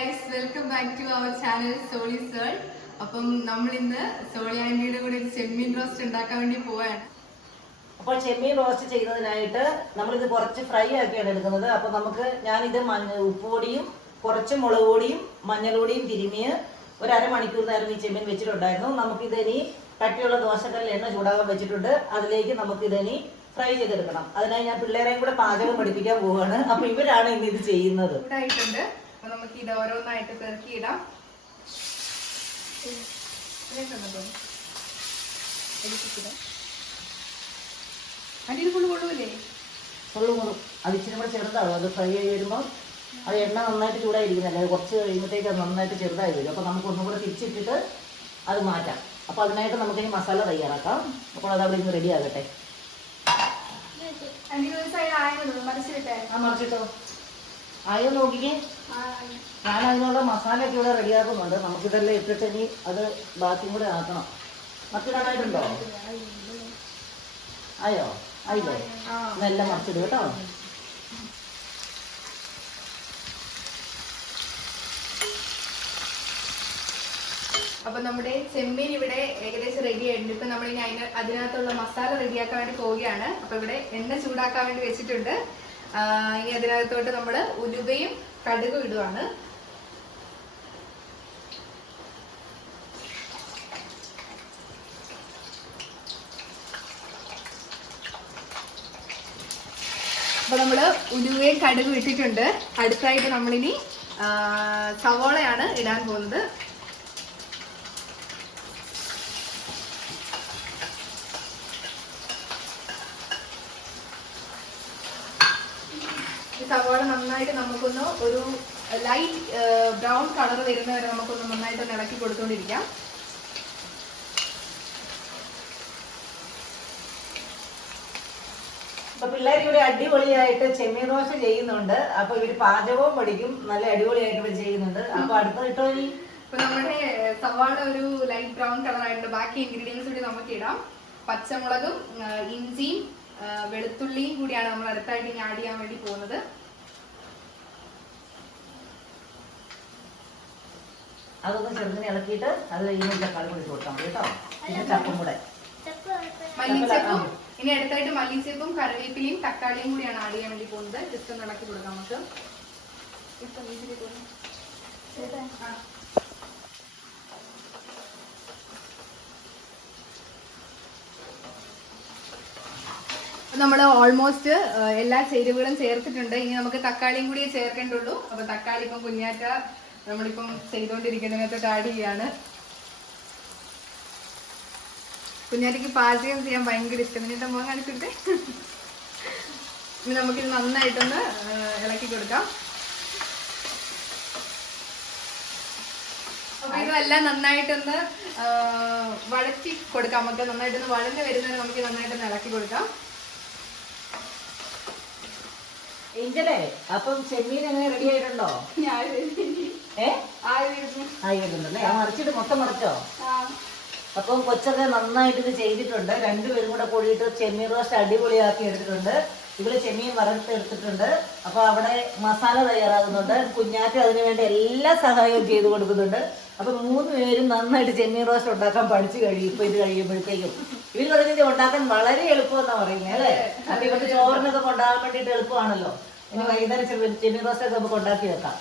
Guys, welcome back to our channel സോളി സേൾ. അപ്പം നമ്മൾ ഇന്ന് സോളി ആന്റിയുടെ കൂടെ ഒരു ചെമ്മീൻ റോസ്റ്റ് ഉണ്ടാക്കാൻ വേണ്ടി പോവാണ്. അപ്പോൾ ചെമ്മീൻ റോസ്റ്റ് ചെയ്യുന്നതിനായിട്ട് നമ്മളിത് കുറച്ച് ഫ്രൈ ആക്കിയാണ് എടുക്കുന്നത്. അപ്പോൾ നമുക്ക് ഞാനിത് ഉപ്പുപൊടിയും കുറച്ച് മുളക് പൊടിയും മഞ്ഞൾപ്പൊടിയും തിരുമിയ ഒരു അരമണിക്കൂർ നേരം ഈ ചെമ്മീൻ വെച്ചിട്ടുണ്ടായിരുന്നു. നമുക്കിതിനി കട്ടിയുള്ള ദോശക്കല്ലിൽ എണ്ണ ചൂടാകാൻ വെച്ചിട്ടുണ്ട്. അതിലേക്ക് നമുക്കിതിനി ഫ്രൈ ചെയ്തെടുക്കണം. അതിനായി ഞാൻ പിള്ളേരെയും കൂടെ പാചകം പഠിപ്പിക്കാൻ പോവുകയാണ്. അപ്പൊ ഇവരാണ് ഇന്ന് ഇത് ചെയ്യുന്നത്. ചൂടായിട്ടുണ്ട്. അപ്പൊ നമുക്ക് ഇത് ഓരോന്നായിട്ട് പെറുക്കിയിടാം. അടി ഇത് കൊള്ളൂല്ലേ? കൊള്ളും. അത് ഇച്ചിരി കൂടെ ചെറുതാവും. അത് ഫ്രൈ ആയി വരുമ്പോൾ അത് എണ്ണ നന്നായിട്ട് ചൂടായിരിക്കുന്നല്ലേ, കുറച്ച് കഴിയുമ്പോഴത്തേക്ക് അത് നന്നായിട്ട് ചെറുതായി വരും. അപ്പൊ നമുക്ക് ഒന്നും കൂടെ തിരിച്ചിട്ടിട്ട് അത് മാറ്റാം. അപ്പൊ അതിനായിട്ട് നമുക്ക് ഇനി മസാല തയ്യാറാക്കാം. അപ്പോൾ അത് അവിടെ ഇന്ന് റെഡി ആകട്ടെ. മറിച്ചിട്ടോ ആയോ നോക്കിക്കേ. ഞാൻ അതിനുള്ള മസാലയൊക്കെ ഇവിടെ റെഡിയാക്കുന്നുണ്ട്. നമുക്കിതെല്ലാം ഇട്ടിട്ട് ഇനി അത് ബാക്കിയും കൂടെ ആക്കണം. മറിച്ചിടാനായിട്ടുണ്ടോ? ആയോ? ആയില്ലേ? ഇതെല്ലാം മറിച്ചിടും കേട്ടോ. അപ്പൊ നമ്മുടെ ചെമ്മീൻ ഇവിടെ ഏകദേശം റെഡി ആയിട്ടുണ്ട്. ഇപ്പൊ നമ്മൾ ഇനി അതിനകത്തുള്ള മസാല റെഡിയാക്കാൻ വേണ്ടി പോവുകയാണ്. അപ്പൊ ഇവിടെ എണ്ണ ചൂടാക്കാൻ വേണ്ടി വെച്ചിട്ടുണ്ട്. ഇനി അതിനകത്തോട്ട് നമ്മള് ഉലുവയും കടുകും ഇടുവാണ്. അപ്പൊ നമ്മള് ഉലുവയും കടുകും ഇട്ടിട്ടുണ്ട്. അടുത്തായിട്ട് നമ്മളിനി സവോളയാണ് ഇടാൻ പോകുന്നത്. സവാള നന്നായിട്ട് നമുക്കൊന്ന് ഒരു ലൈറ്റ് ബ്രൗൺ കളർ വരുന്നവരെ നമുക്കൊന്ന് നന്നായിട്ട് ഇളക്കി കൊടുത്തോണ്ടിരിക്കാം. അപ്പൊ പിള്ളേർ ഇവിടെ അടിപൊളിയായിട്ട് ചെമ്മീൻ റോസ്റ്റ് ചെയ്യുന്നുണ്ട്. അപ്പൊ ഇവര് പാചകവും പഠിക്കും. നല്ല അടിപൊളിയായിട്ട് ഇവിടെ ചെയ്യുന്നുണ്ട്. അപ്പൊ അടുത്ത ഇട്ടോ. ഇപ്പൊ നമ്മുടെ സവാള ഒരു ലൈറ്റ് ബ്രൗൺ കളർ ആയിട്ടുണ്ട്. ബാക്കി ഇൻഗ്രീഡിയൻസ് കൂടി നമുക്ക് ഇടാം. പച്ചമുളകും ഇഞ്ചിയും വെളുത്തുള്ളിയും കൂടിയാണ് നമ്മൾ അടുത്തായിട്ട് ഇനി ആഡ് ചെയ്യാൻ വേണ്ടി പോകുന്നത്. അതൊന്ന് ചെറുതിനെ ഇളക്കിയിട്ട് അത് കഴിഞ്ഞ് തക്കാളി കൂടി കൊടുത്താൽ മതി കേട്ടോ. പിന്നെ ചപ്പും കൂടെ മല്ലിച്ചപ്പും ഇനി അടുത്തായിട്ട് മല്ലിച്ചപ്പും കറിവേപ്പിലയും തക്കാളിയും കൂടിയാണ് ആഡ് ചെയ്യാൻ വേണ്ടി പോകുന്നത്. ജസ്റ്റ് ഒന്ന് ഇളക്കി കൊടുക്കാം നമുക്ക്. നമ്മൾ ഓൾമോസ്റ്റ് എല്ലാ ചേരുവകളും ചേർത്തിട്ടുണ്ട്. ഇനി നമുക്ക് തക്കാളിയും കൂടിയേ ചേർക്കേണ്ടുള്ളൂ. അപ്പൊ തക്കാളി ഇപ്പം കുഞ്ഞാറ്റ നമ്മളിപ്പം ചെയ്തോണ്ടിരിക്കുന്നതിനകത്തോട്ട് ആഡ് ചെയ്യാണ്. കുഞ്ഞാറ്റയ്ക്ക് പാചകം ചെയ്യാൻ ഭയങ്കര ഇഷ്ടം. എന്നിട്ട് മുഖം കാണിച്ചിട്ട് ഇനി നമുക്കിത് നന്നായിട്ടൊന്ന് ഇളക്കി കൊടുക്കാം. അപ്പൊ ഇതെല്ലാം നന്നായിട്ടൊന്ന് വഴറ്റി കൊടുക്കാം. നമുക്ക് നന്നായിട്ടൊന്ന് വഴഞ്ഞു വരുന്നതിന് നമുക്ക് നന്നായിട്ടൊന്ന് ഇളക്കി കൊടുക്കാം. ഏഞ്ചലേ, അപ്പം ചെമ്മീൻ എങ്ങനെ റെഡി ആയിട്ടുണ്ടോ? ആയിട്ടുണ്ടല്ലേ. ആ മറിച്ചിട്ട് മൊത്തം മറിച്ചോ? അപ്പം കൊച്ചൊക്കെ നന്നായിട്ട് ഇത് ചെയ്തിട്ടുണ്ട്. രണ്ടുപേരും കൂടെ കൂടിയിട്ട് ചെമ്മീൻ റോസ്റ്റ് അടിപൊളിയാക്കി എടുത്തിട്ടുണ്ട്. ഇവള് ചെമ്മീൻ വറുത്തെടുത്തിട്ടുണ്ട്. അപ്പൊ അവിടെ മസാല തയ്യാറാകുന്നുണ്ട്. കുഞ്ഞാറ്റ അതിനു വേണ്ടി എല്ലാ സഹായവും ചെയ്തു കൊടുക്കുന്നുണ്ട്. അപ്പൊ 3 പേരും നന്നായിട്ട് ചെമ്മീൻ റോസ്റ്റ് ഉണ്ടാക്കാൻ പഠിച്ചു കഴിയും. ഇപ്പൊ ഇത് കഴിയുമ്പോഴത്തേക്കും ഇവര് പറഞ്ഞത് ഉണ്ടാക്കാൻ വളരെ എളുപ്പമെന്നാ പറയുന്നത് അല്ലേ? അപ്പൊ ഇവർക്ക് ചോറിനൊക്കെ കൊണ്ടാകാൻ വേണ്ടിട്ട് എളുപ്പമാണല്ലോ. ഇനി വൈകുന്നേരം ചെമ്മീൻ റോസ്റ്റ് ഒക്കെ നമുക്ക് ഉണ്ടാക്കി വെക്കാം.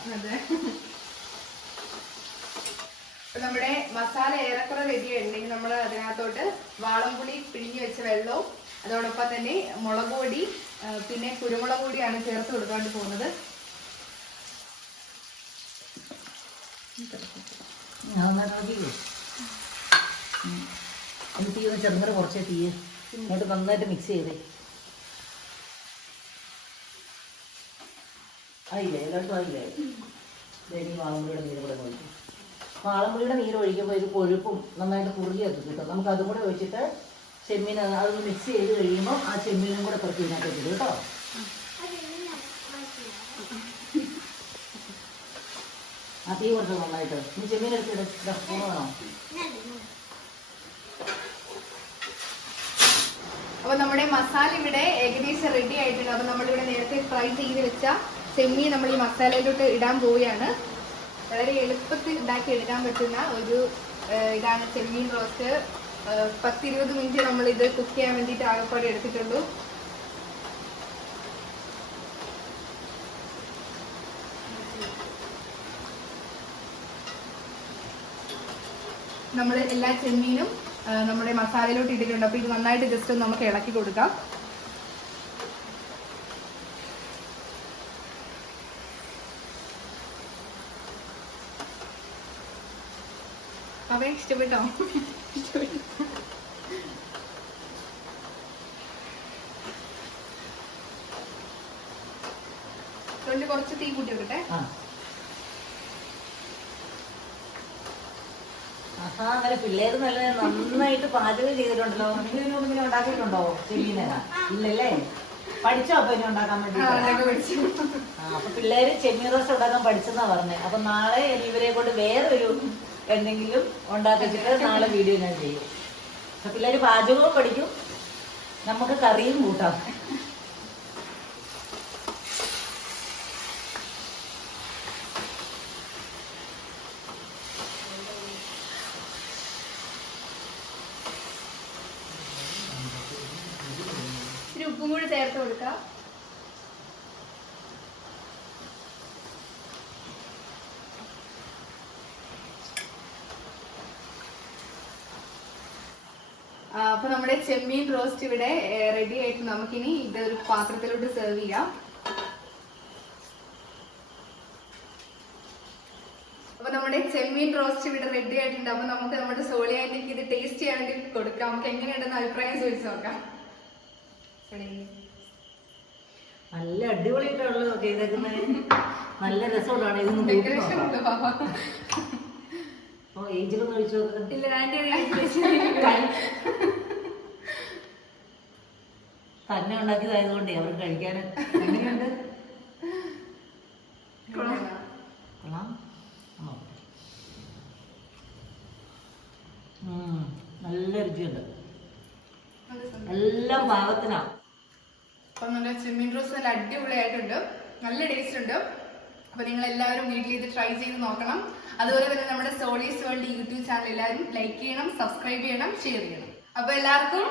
നമ്മുടെ മസാല ഏറെക്കുറെ റെഡി ആയിട്ടുണ്ടെങ്കിൽ നമ്മൾ അതിനകത്തോട്ട് വാളംപുളി പിഴിഞ്ഞു വെച്ച വെള്ളവും അതോടൊപ്പം തന്നെ മുളക് പൊടി പിന്നെ കുരുമുളക് പൊടിയാണ് ചേർത്ത് കൊടുക്കാണ്ട് പോകുന്നത്. തീ ഒന്ന് ചെറുങ്ങനെ കുറച്ചേ തീ ഇങ്ങോട്ട് നന്നായിട്ട് മിക്സ് ചെയ്തേ. ആയില്ലേ? എല്ലാവർക്കും ആയില്ലേ? വാളമ്പുളിയുടെ നീര് കൂടെ ഒഴിക്കും. വാളമ്പുളിയുടെ നീര് ഒഴിക്കുമ്പോൾ ഇത് കൊഴുപ്പും നന്നായിട്ട് കുറുകിയൊക്കെ കിട്ടും. നമുക്ക് അതും കൂടെ ഒഴിച്ചിട്ട് ചെമ്മീൻ അതൊന്ന് മിക്സ് ചെയ്ത് കഴിയുമ്പോൾ ആ ചെമ്മീനും കൂടെ കുറച്ച് ഇതിനകത്ത് ഇടും കേട്ടോ. ആ തീ കുറച്ച് നന്നായിട്ട് ഇനി ചെമ്മീൻ എടുത്തിട്ട് വേണോ? അപ്പൊ നമ്മുടെ മസാല ഇവിടെ ഏകദേശം റെഡി ആയിട്ടുണ്ട്. അപ്പൊ നമ്മളിവിടെ നേരത്തെ ഫ്രൈ ചെയ്ത് വെച്ച ചെമ്മീൻ നമ്മൾ ഈ മസാലയിലോട്ട് ഇടാൻ പോവുകയാണ്. വളരെ എളുപ്പത്തിൽ ഉണ്ടാക്കി എടുക്കാൻ പറ്റുന്ന ഒരു ഇതാണ് ചെമ്മീൻ റോസ്റ്റ്. 10-20 മിനിറ്റ് നമ്മൾ ഇത് കുക്ക് ചെയ്യാൻ വേണ്ടിയിട്ട് ആകെപ്പാടെ എടുത്തിട്ടുള്ളൂ. നമ്മൾ എല്ലാ ചെമ്മീനും നമ്മുടെ മസാലയിലോട്ട് ഇട്ടിട്ടുണ്ട്. അപ്പൊ ഇത് നന്നായിട്ട് ജസ്റ്റ് ഒന്ന് നമുക്ക് ഇളക്കി കൊടുക്കാം. അവ ഇഷ്ടപ്പെട്ടോ? അതുകൊണ്ട് കുറച്ച് തീ കൂട്ടി വെക്കട്ടെ. അങ്ങനെ പിള്ളേര് നല്ല നന്നായിട്ട് പാചകം ചെയ്തിട്ടുണ്ടല്ലോ. നിങ്ങൾ ഇതിനോട് പിന്നെ ഉണ്ടാക്കിയിട്ടുണ്ടോ ചെമ്മീനെ? ഇല്ലല്ലേ? പഠിച്ചോ അപ്പൊ ഇനി ഉണ്ടാക്കാൻ വേണ്ടി? അപ്പൊ പിള്ളേര് ചെമ്മീൻ റോസ്റ്റ് ഉണ്ടാക്കാൻ പഠിച്ചെന്നാ പറഞ്ഞത്. അപ്പൊ നാളെ ഇവരെ കൊണ്ട് വേറൊരു എന്തെങ്കിലും ഉണ്ടാക്കിച്ചിട്ട് നാളെ വീഡിയോ ഞാൻ ചെയ്യും. അപ്പൊ പിള്ളേര് പാചകവും പഠിക്കും, നമുക്ക് കറിയും കൂട്ടാം. ഇത്തിരി ഉപ്പും കൂടി ചേർത്ത് കൊടുക്കാം. അപ്പൊ നമ്മുടെ ചെമ്മീൻ റോസ്റ്റ് ഇവിടെ റെഡി ആയിട്ട് നമുക്കിനി ഇതൊരു പാത്രത്തിലോട്ട് സെർവ് ചെയ്യാം. അപ്പൊ നമ്മുടെ ചെമ്മീൻ റോസ്റ്റ് ഇവിടെ റെഡി ആയിട്ടുണ്ട്. അപ്പൊ നമുക്ക് നമ്മുടെ സോളിയായിട്ടേക്ക് ഇത് ടേസ്റ്റ് ചെയ്യാൻ വേണ്ടി കൊടുക്കാം. നമുക്ക് എങ്ങനെയുണ്ടെന്ന് അഭിപ്രായം ചോദിച്ചു നോക്കാം. നല്ല അടിപൊളിയായിട്ടുള്ള ചെയ്തേക്കുന്നത്. നല്ല രസമുണ്ടാണ്. ഇതൊന്നും ഏഞ്ചിലൊന്നും ഒഴിച്ചു നോക്കുന്നത് തന്നെ ഉണ്ടാക്കിയതായതുകൊണ്ടേ അവർക്ക് കഴിക്കാൻ എങ്ങനെയുണ്ട്? നല്ല രുചിയുണ്ട്. എല്ലാം പാകത്തിനാ. അപ്പൊ നമ്മുടെ ചെമ്മീൻ റോസ്റ്റ് നല്ല അടിപൊളിയായിട്ടുണ്ട്, നല്ല ടേസ്റ്റ് ഉണ്ട്. അപ്പൊ നിങ്ങൾ എല്ലാവരും വീട്ടിൽ ഇത് ട്രൈ ചെയ്ത് നോക്കണം. അതുപോലെ തന്നെ നമ്മുടെ സോളീസ് വേൾഡ് യൂട്യൂബ് ചാനൽ എല്ലാവരും ലൈക്ക് ചെയ്യണം, സബ്സ്ക്രൈബ് ചെയ്യണം, ഷെയർ ചെയ്യണം. അപ്പൊ എല്ലാവർക്കും